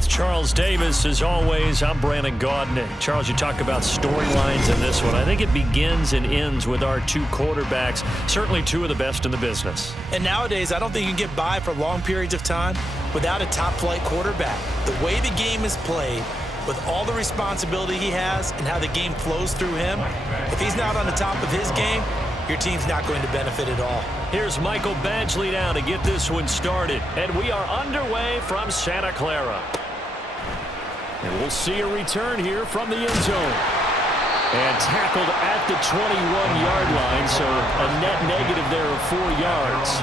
with Charles Davis. As always, I'm Brandon Gaudin. Charles, you talk about storylines in this one. I think it begins and ends with our two quarterbacks, certainly two of the best in the business. And nowadays, I don't think you can get by for long periods of time without a top-flight quarterback. The way the game is played, with all the responsibility he has and how the game flows through him, if he's not on the top of his game, your team's not going to benefit at all. Here's Michael Badgley now to get this one started. And we are underway from Santa Clara. And we'll see a return here from the end zone. And tackled at the 21-yard line, so a net negative there of 4 yards.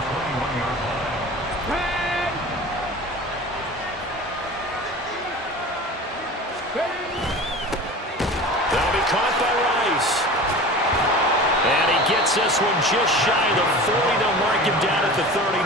That'll be caught by Rice. And he gets this one just shy of the 40. They'll mark him down at the 39.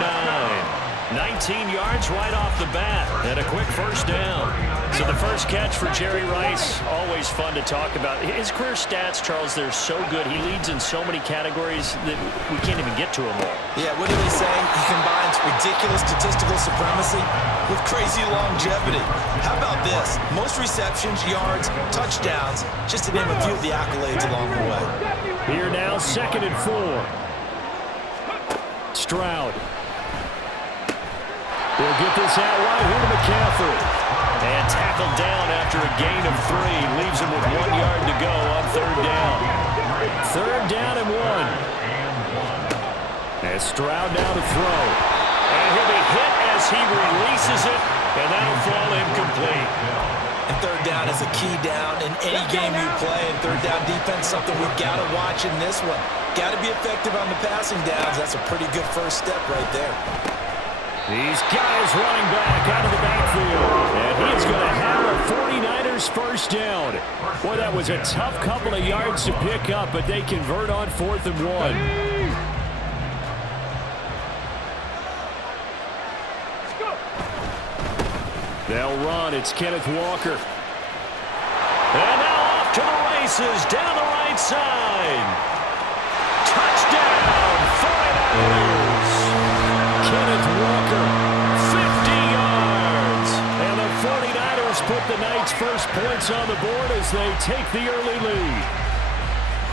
19 yards right off the bat. And a quick first down. So the first catch for Jerry Rice, always fun to talk about. His career stats, Charles, they're so good. He leads in so many categories that we can't even get to them all. Yeah, what do they say? He combines ridiculous statistical supremacy with crazy longevity. How about this? Most receptions, yards, touchdowns, just to name a few of the accolades along the way. Here now, 2nd and 4. Stroud. We'll get this out wide here to McCaffrey. And tackled down after a gain of 3. Leaves him with 1 yard to go on 3rd down. 3rd down and 1. And Stroud now to throw. And he'll be hit as he releases it. And that'll fall incomplete. And 3rd down is a key down in any game you play. And 3rd down defense, something we've got to watch in this one. Got to be effective on the passing downs. That's a pretty good first step right there. These guys running back out of the backfield. And he is going to have a 49ers first down. Boy, that was a tough couple of yards to pick up, but they convert on 4th and 1. They'll run. It's Kenneth Walker. And now off to the races down the right side. Touchdown, 49ers. Kenneth Walker, 50 yards. And the 49ers put the Knights' first points on the board as they take the early lead.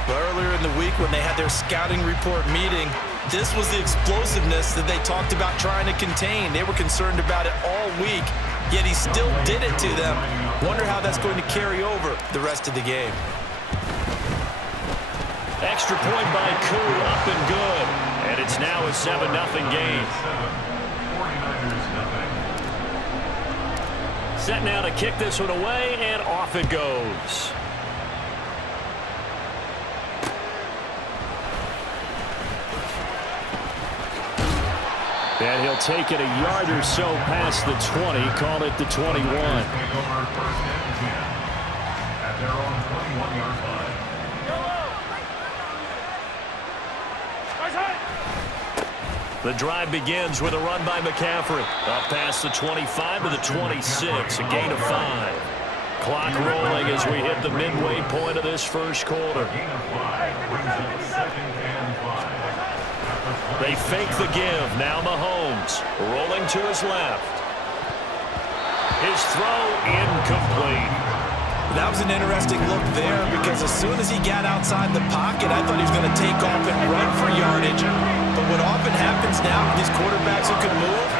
Earlier in the week when they had their scouting report meeting, this was the explosiveness that they talked about trying to contain. They were concerned about it all week, yet he still did it to them. Wonder how that's going to carry over the rest of the game. Extra point by Koo, up and good. And it's now a 7-0 game. Set now to kick this one away, and off it goes. And he'll take it a yard or so past the 20, call it the 21. The drive begins with a run by McCaffrey. Up past the 25 to the 26, a gain of 5. Clock rolling as we hit the midway point of this first quarter. They fake the give. Now Mahomes rolling to his left. His throw incomplete. That was an interesting look there because as soon as he got outside the pocket, I thought he was going to take off and run for yardage. But what often happens now with these quarterbacks who can move,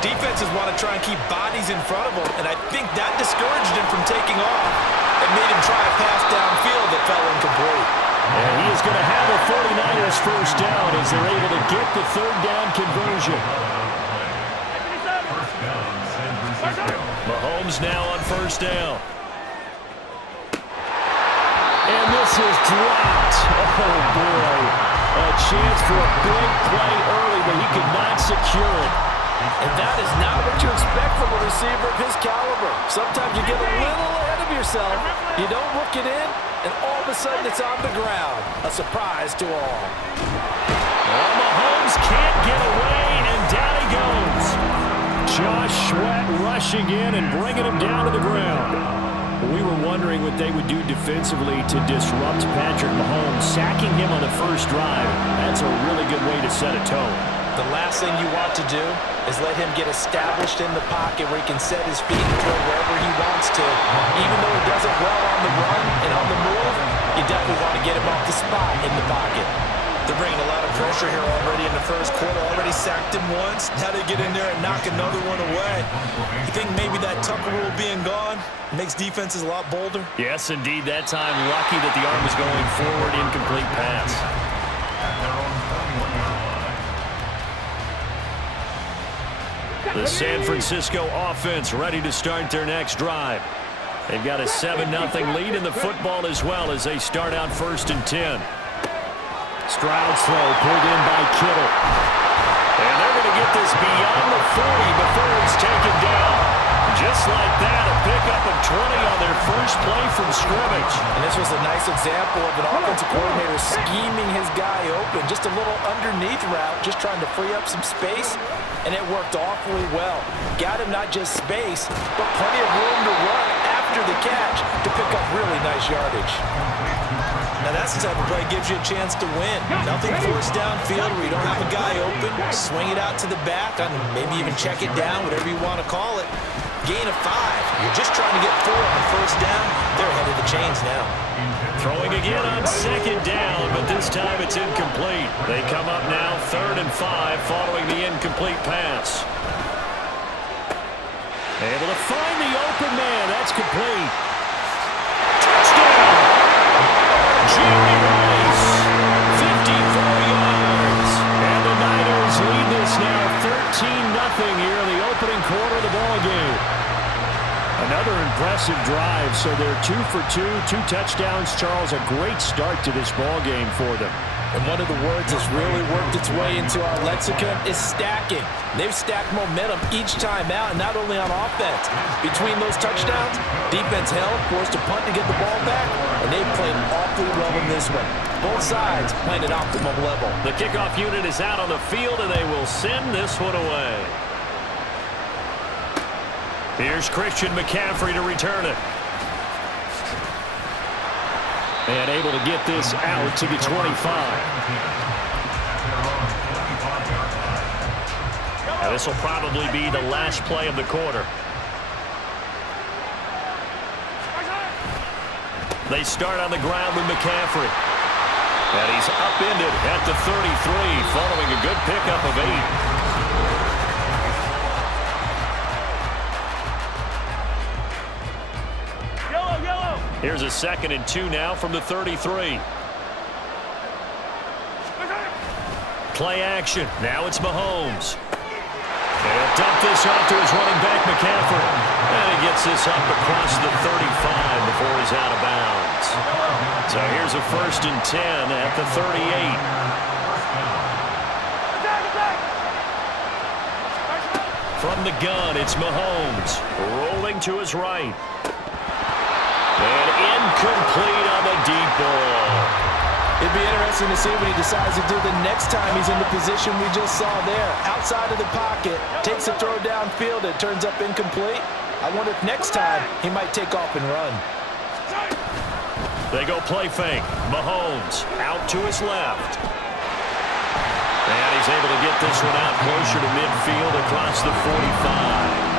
defenses want to try and keep bodies in front of them, and I think that discouraged him from taking off and made him try a pass downfield that fell incomplete. And he is going to have a 49ers first down as they're able to get the 3rd down conversion. Mahomes now on first down. And this is dropped. Oh, boy. A chance for a big play early, but he could not secure it. And that is not what you expect from a receiver of his caliber. Sometimes you get a little ahead of yourself. You don't look it in, and all of a sudden it's on the ground. A surprise to all. Well, Mahomes can't get away, and down he goes. Josh Sweat rushing in and bringing him down to the ground. We were wondering what they would do defensively to disrupt Patrick Mahomes. Sacking him on the first drive, that's a really good way to set a tone. The last thing you want to do is let him get established in the pocket where he can set his feet and throw wherever he wants to. Even though he does it well on the run and on the move, you definitely want to get him off the spot in the pocket. They're bringing a lot of pressure here already in the first quarter. Already sacked him once. Now they get in there and knock another one away. You think maybe that Tucker rule being gone makes defenses a lot bolder? Yes, indeed. That time, lucky that the arm was going forward. Incomplete pass. The San Francisco offense ready to start their next drive. They've got a 7-0 lead in the football as well as they start out 1st and 10. Stroud's throw pulled in by Kittle. And they're going to get this beyond the 40 before it's taken down. Just like that, a pickup of 20 on their first play from scrimmage. And this was a nice example of an offensive coordinator scheming his guy open. Just a little underneath route, just trying to free up some space. And it worked awfully well. Got him not just space, but plenty of room to run after the catch to pick up really nice yardage. Now that's the type of play that gives you a chance to win. Nothing forced downfield where you don't have a guy open. Swing it out to the back, and maybe even check it down, whatever you want to call it. Gain of 5. You're just trying to get 4 on 1st down. They're ahead of the chains now. Throwing again on 2nd down, but this time it's incomplete. They come up now 3rd and 5 following the incomplete pass. Able to find the open man. That's complete. Touchdown! Jimmy Rice, 54 yards. And the Niners lead this now 13-0 here in the opening quarter of the ball game. Another impressive drive, so they're 2 for 2, 2 touchdowns. Charles, a great start to this ball game for them. And one of the words that's really worked its way into our lexicon is stacking. They've stacked momentum each time out, and not only on offense. Between those touchdowns, defense held, forced a punt to get the ball back, and they've played awfully well in this one. Both sides playing at optimum level. The kickoff unit is out on the field, and they will send this one away. Here's Christian McCaffrey to return it. And able to get this out to the 25. Now this will probably be the last play of the quarter. They start on the ground with McCaffrey. And he's upended at the 33 following a good pickup of 8. Here's a 2nd and 2 now from the 33. Play action. Now it's Mahomes. And he'll dump this off to his running back, McCaffrey. And he gets this up across the 35 before he's out of bounds. So here's a 1st and 10 at the 38. From the gun, it's Mahomes. Rolling to his right. And incomplete on the deep ball. It'd be interesting to see what he decides to do the next time he's in the position we just saw there. Outside of the pocket, takes a throw downfield, it turns up incomplete. I wonder if next time he might take off and run. They go play fake. Mahomes out to his left. And he's able to get this one out closer to midfield across the 45.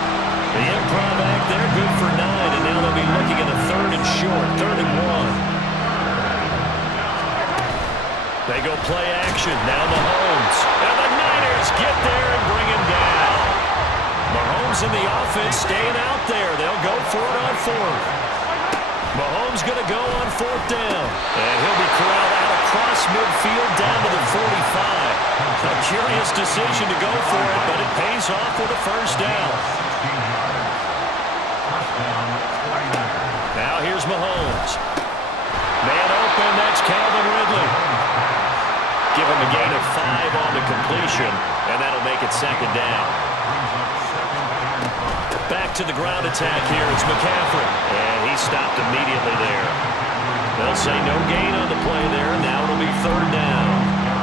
The improv act there, good for 9, and now they'll be looking at a 3rd and short, 3rd and 1. They go play action, now Mahomes. And the Niners get there and bring him down. Mahomes and the offense staying out there. They'll go for it on 4th. Mahomes going to go on 4th down. And he'll be corralled out across midfield down to the 45. A curious decision to go for it, but it pays off with a 1st down. Now here's Mahomes. Man open, that's Calvin Ridley. Give him a gain of 5 on the completion, and that'll make it 2nd down. Back to the ground attack here, it's McCaffrey. And he stopped immediately there. They'll say no gain on the play there, and now it'll be 3rd down.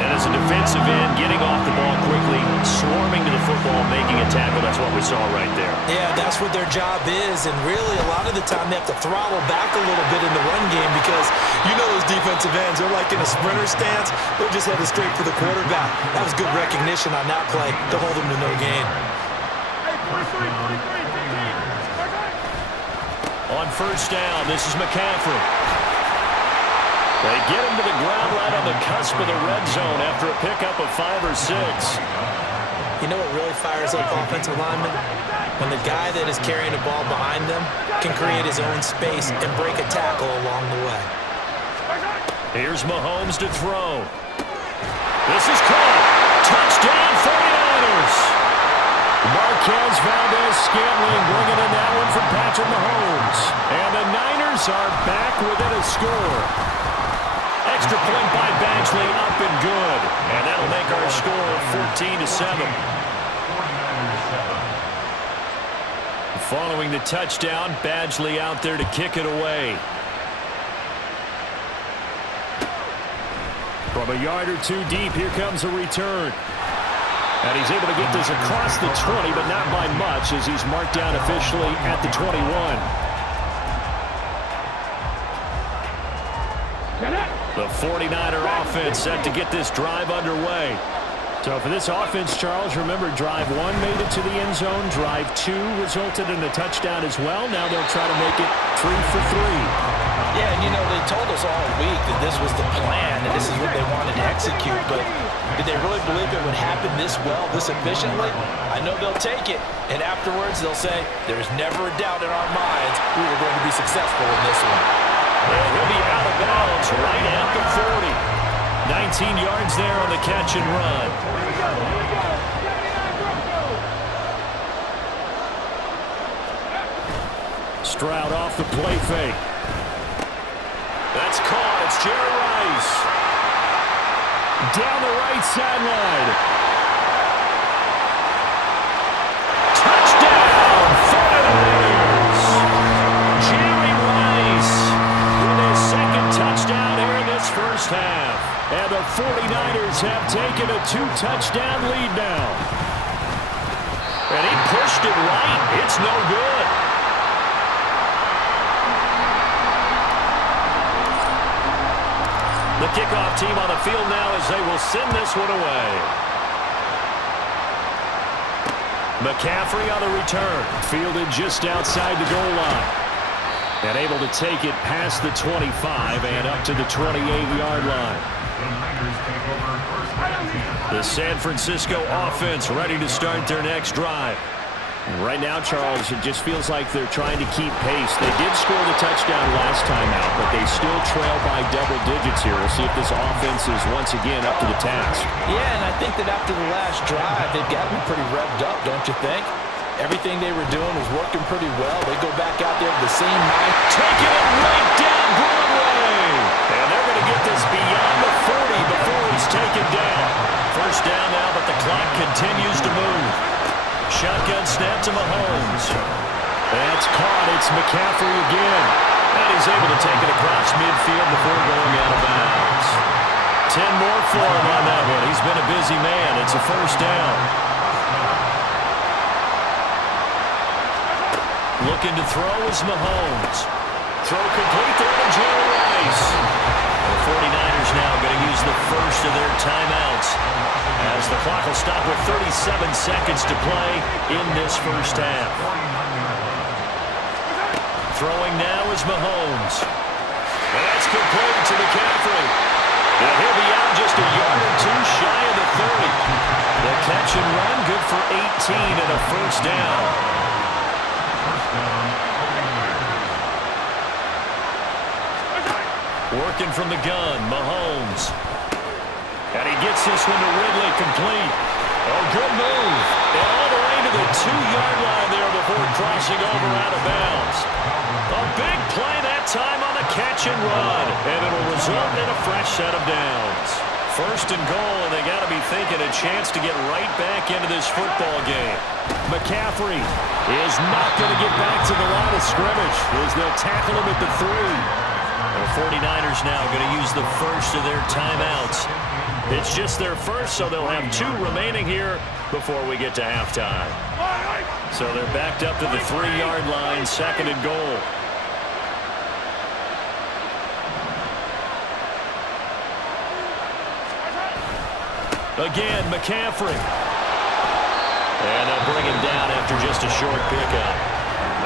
And as a defensive end, getting off the ball quickly, swarming to the football, making a tackle, that's what we saw right there. Yeah, that's what their job is, and really a lot of the time they have to throttle back a little bit in the run game because you know those defensive ends, they're like in a sprinter stance, they're just headed straight for the quarterback. That was good recognition on that play to hold them to no gain. On first down, this is McCaffrey. They get him to the ground right on the cusp of the red zone after a pickup of 5 or 6. You know what really fires up offensive linemen? When the guy that is carrying the ball behind them can create his own space and break a tackle along the way. Here's Mahomes to throw. This is caught. Touchdown 49ers. Marquez Valdez-Scantling bringing in that one from Patrick Mahomes. And the Niners are back within a score. Extra point by Badgley, up and good. And that'll make our score 14-7. Following the touchdown, Badgley out there to kick it away. From a yard or two deep, here comes a return. And he's able to get this across the 20, but not by much as he's marked down officially at the 21. The 49er offense set to get this drive underway. So for this offense, Charles, remember, drive 1 made it to the end zone. Drive 2 resulted in a touchdown as well. Now they'll try to make it 3 for 3. Yeah, and you know, they told us all week that this was the plan and this is what they wanted to execute, but did they really believe it would happen this well, this efficiently? I know they'll take it, and afterwards they'll say, there's never a doubt in our minds we were going to be successful in this one. Well, he'll be out of bounds right at the 40. 19 yards there on the catch and run. Stroud off the play fake. That's caught. It's Jerry Rice. Down the right sideline. Touchdown, 49ers. Jerry Rice with his second touchdown here in this first half. And the 49ers have taken a 2-touchdown lead now. And he pushed it right. It's no good. The kickoff team on the field now as they will send this one away. McCaffrey on the return. Fielded just outside the goal line. And able to take it past the 25 and up to the 28-yard line. The San Francisco offense ready to start their next drive. Right now, Charles, it just feels like they're trying to keep pace. They did score the touchdown last time out, but they still trail by double digits here. We'll see if this offense is once again up to the task. Yeah, and I think that after the last drive, they've got to be pretty revved up, don't you think? Everything they were doing was working pretty well. They go back out there with the same night. Taking it right down Broadway. And they're going to get this beyond the 40 before he's taken down. First down now, but the clock continues to move. Shotgun snap to Mahomes. That's caught. It's McCaffrey again. And he's able to take it across midfield before going out of bounds. 10 more for him on that one. He's been a busy man. It's a first down. Looking to throw is Mahomes. Throw complete there to Jerry Rice. The 49ers now going to use the first of their timeouts as the clock will stop with 37 seconds to play in this first half. Throwing now is Mahomes. And that's complete to McCaffrey. And he'll be out just a yard or two shy of the 30. The catch and run good for 18 and a first down. Working from the gun, Mahomes. And he gets this one to Ridley complete. Oh, good move. And all the way to the 2-yard line there before crossing over out of bounds. A big play that time on the catch and run. And it'll result in a fresh set of downs. First and goal, and they got to be thinking a chance to get right back into this football game. McCaffrey is not going to get back to the line of scrimmage as they'll tackle him at the 3. The 49ers now going to use the first of their timeouts It's just their first, so they'll have 2 remaining here before we get to halftime. So they're backed up to the 3-yard line, 2nd and goal. Again, McCaffrey. And they'll bring him down after just a short pickup.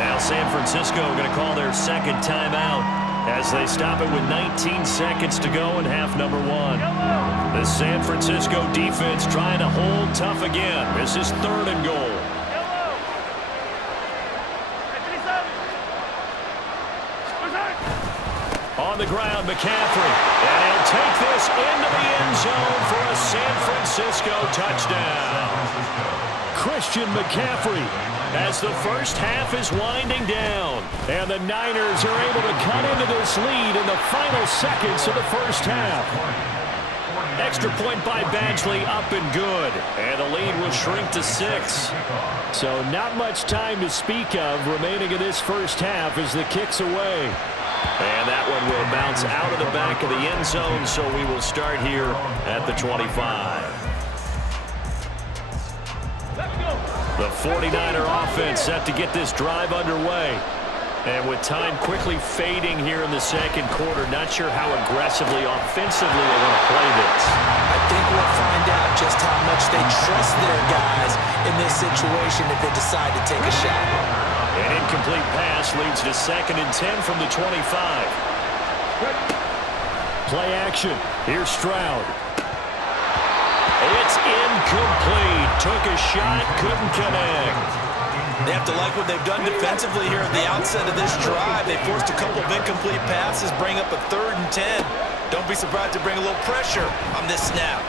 Now San Francisco going to call their 2nd timeout as they stop it with 19 seconds to go in half number 1. The San Francisco defense trying to hold tough again. This is 3rd and goal. On the ground, McCaffrey. And he'll take this into the end zone for a San Francisco touchdown. Christian McCaffrey as the first half is winding down. And the Niners are able to cut into this lead in the final seconds of the first half. Extra point by Badgley, up and good. And the lead will shrink to 6. So not much time to speak of remaining in this first half as the kick's away. And that one will bounce out of the back of the end zone, so we will start here at the 25. The 49er offense set to get this drive underway. And with time quickly fading here in the 2nd quarter, not sure how aggressively, offensively they want to play this. I think we'll find out just how much they trust their guys in this situation if they decide to take a shot. An incomplete pass leads to 2nd and 10 from the 25. Play action. Here's Stroud. It's incomplete. Took a shot, couldn't connect. They have to like what they've done defensively here at the outset of this drive. They forced a couple of incomplete passes, bring up a 3rd and 10. Don't be surprised to bring a little pressure on this snap.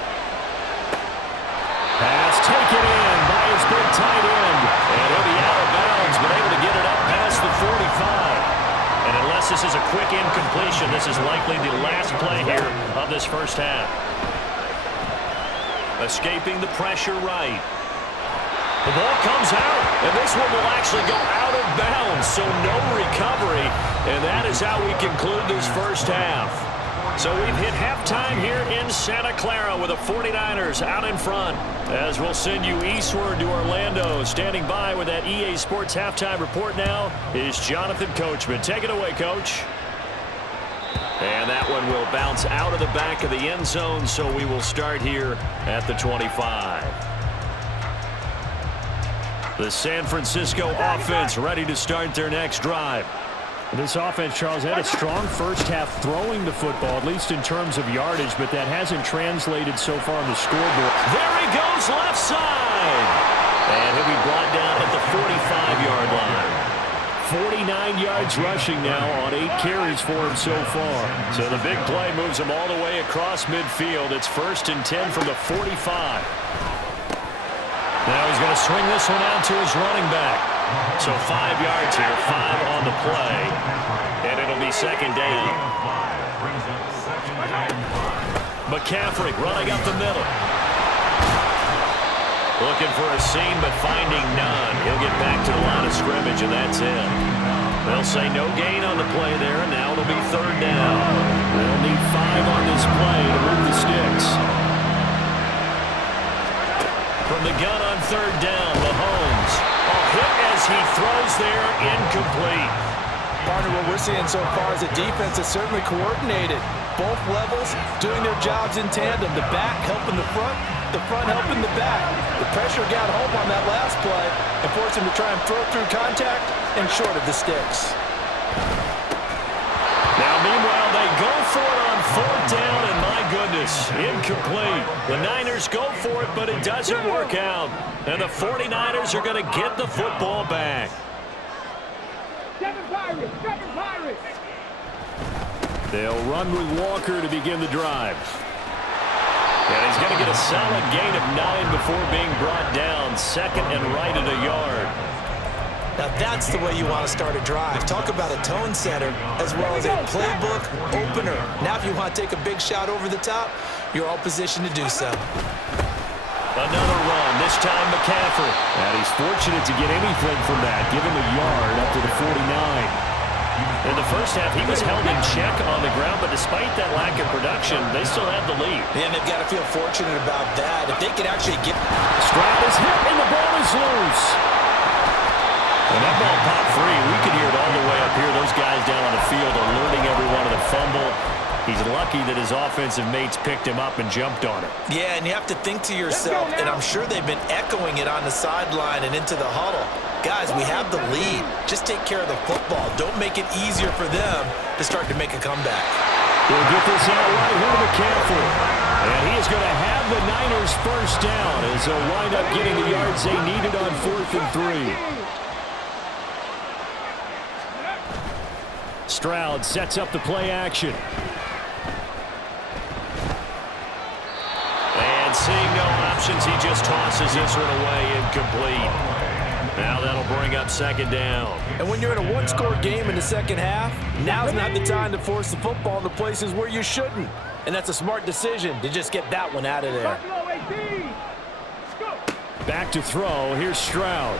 Pass taken in by his big tight end. And he'll be out of bounds, but able to get it up past the 45. And unless this is a quick incompletion, this is likely the last play here of this first half. Escaping the pressure right. The ball comes out, and this one will actually go out of bounds, so no recovery. And that is how we conclude this first half. So we've hit halftime here in Santa Clara with the 49ers out in front. As we'll send you eastward to Orlando. Standing by with that EA Sports halftime report now is Jonathan Coachman. Take it away, Coach. And that one will bounce out of the back of the end zone, so we will start here at the 25. The San Francisco offense ready to start their next drive. This offense, Charles, had a strong first half throwing the football, at least in terms of yardage, but that hasn't translated so far on the scoreboard. There he goes, left side. And he'll be brought down at the 45-yard line. 49 yards rushing now on 8 carries for him so far. So the big play moves him all the way across midfield. It's 1st and 10 from the 45. Now he's going to swing this one out to his running back. So 5 yards here, 5 on the play. And it'll be 2nd down. McCaffrey running up the middle. Looking for a seam, but finding none. He'll get back to the line of scrimmage, and that's it. They'll say no gain on the play there, and now it'll be 3rd down. They'll need 5 on this play to move the sticks. From the gun on 3rd down, Mahomes. A hit as he throws there, incomplete. Partner, what we're seeing so far is a defense that's certainly coordinated. Both levels doing their jobs in tandem. The back helping the front helping the back. The pressure got home on that last play and forced him to try and throw through contact and short of the sticks. Now, meanwhile, they go for it on 4th down, and my goodness, incomplete. The Niners go for it, but it doesn't work out. And the 49ers are going to get the football back. They'll run with Walker to begin the drive. And he's going to get a solid gain of 9 before being brought down. 2nd and right at a yard. Now that's the way you want to start a drive. Talk about a tone setter as well as a playbook opener. Now if you want to take a big shot over the top, you're all positioned to do so. Another run, this time McCaffrey. And he's fortunate to get anything from that. Give him a yard up to the 49. In the first half, he was held in check on the ground, but despite that lack of production, they still have the lead. And they've got to feel fortunate about that. If they could actually get... Stroud is hit, and the ball is loose. When that ball popped free, we could hear it all the way up here. Those guys down on the field alerting everyone to the fumble. He's lucky that his offensive mates picked him up and jumped on it. Yeah, and you have to think to yourself, and I'm sure they've been echoing it on the sideline and into the huddle. Guys, we have the lead. Just take care of the football. Don't make it easier for them to start to make a comeback. He'll get this out right here to McCaffrey. And he is going to have the Niners first down as they'll wind up getting the yards they needed on 4th and 3. Stroud sets up the play action. And seeing no options, he just tosses this one away incomplete. Now that'll bring up 2nd down. And when you're in a one-score game in the second half, now's not the time to force the football in the places where you shouldn't. And that's a smart decision to just get that one out of there. Back to throw. Here's Stroud.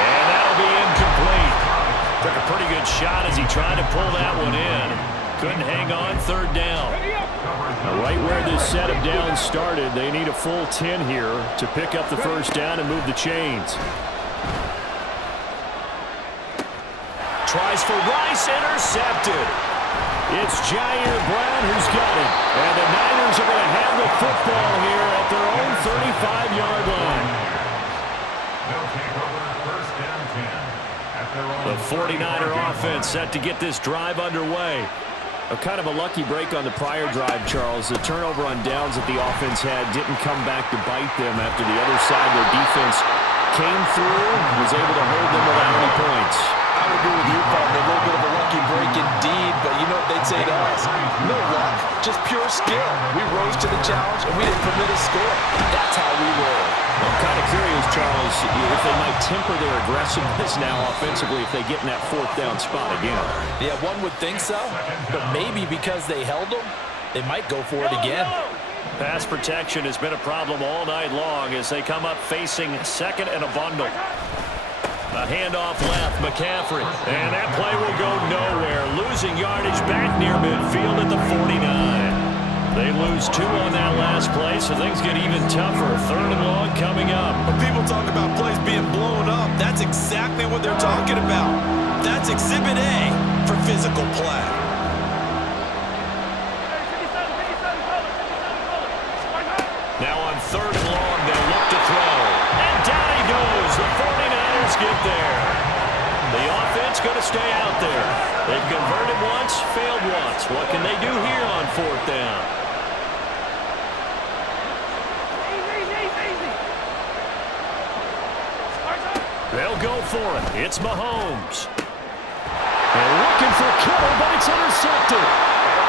And that'll be incomplete. Took a pretty good shot as he tried to pull that one in. Couldn't hang on. 3rd down. Now right where this set of downs started, they need a full 10 here to pick up the first down and move the chains. Tries for Rice, intercepted. It's Jair Brown who's got it. And the Niners are going to have the football here at their own 35-yard line. The 49er offense set to get this drive underway. A kind of a lucky break on the prior drive, Charles. The turnover on downs that the offense had didn't come back to bite them after the other side. Their defense came through, was able to hold them without any points. I would agree with you, partner. A little bit of a lucky break indeed, but you know what they'd say to us? No luck, just pure skill. We rose to the challenge, and we didn't permit a score. That's how we roll. I'm kind of curious, Charles, if they might temper their aggressiveness now offensively if they get in that 4th down spot again. Yeah, one would think so, but maybe because they held them, they might go for it again. Pass protection has been a problem all night long as they come up facing 2nd and a bundle. A handoff left, McCaffrey. And that play will go nowhere. Losing yardage back near midfield at the 49. They lose 2 on that last play, so things get even tougher. 3rd and long coming up. When people talk about plays being blown up, that's exactly what they're talking about. That's Exhibit A for physical play. Now on 3rd and long, they'll look to throw. And down he goes. The 49ers get there. The offense going to stay out there. They've converted once, failed once. What can they do here on 4th down? They'll go for it. It's Mahomes. They're looking for Kittle, but it's intercepted.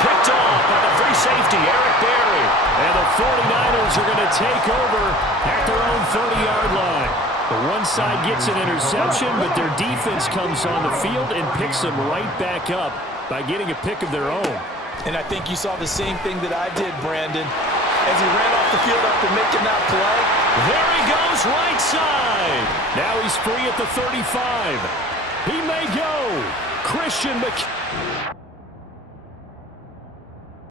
Picked off by the free safety, Eric Berry. And the 49ers are going to take over at their own 30-yard line. The one side gets an interception, but their defense comes on the field and picks them right back up by getting a pick of their own. And I think you saw the same thing that I did, Brandon. As he ran off the field after making that play. There he goes, right side. Now he's free at the 35. He may go. Christian McCaffrey.